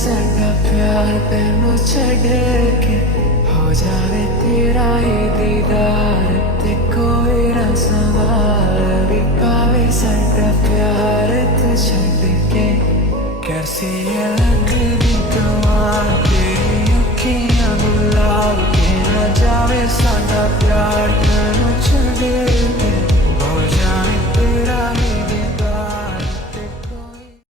साडा प्यार तेनू छड़ के हो जावे तेरा ही दीदार ते कोई ना सवाल भी पावे साडा प्यार तू छड़ के कैसी ये लगदी दुआ तेरी अखियां गुलाब के ना जावे साडा प्यार।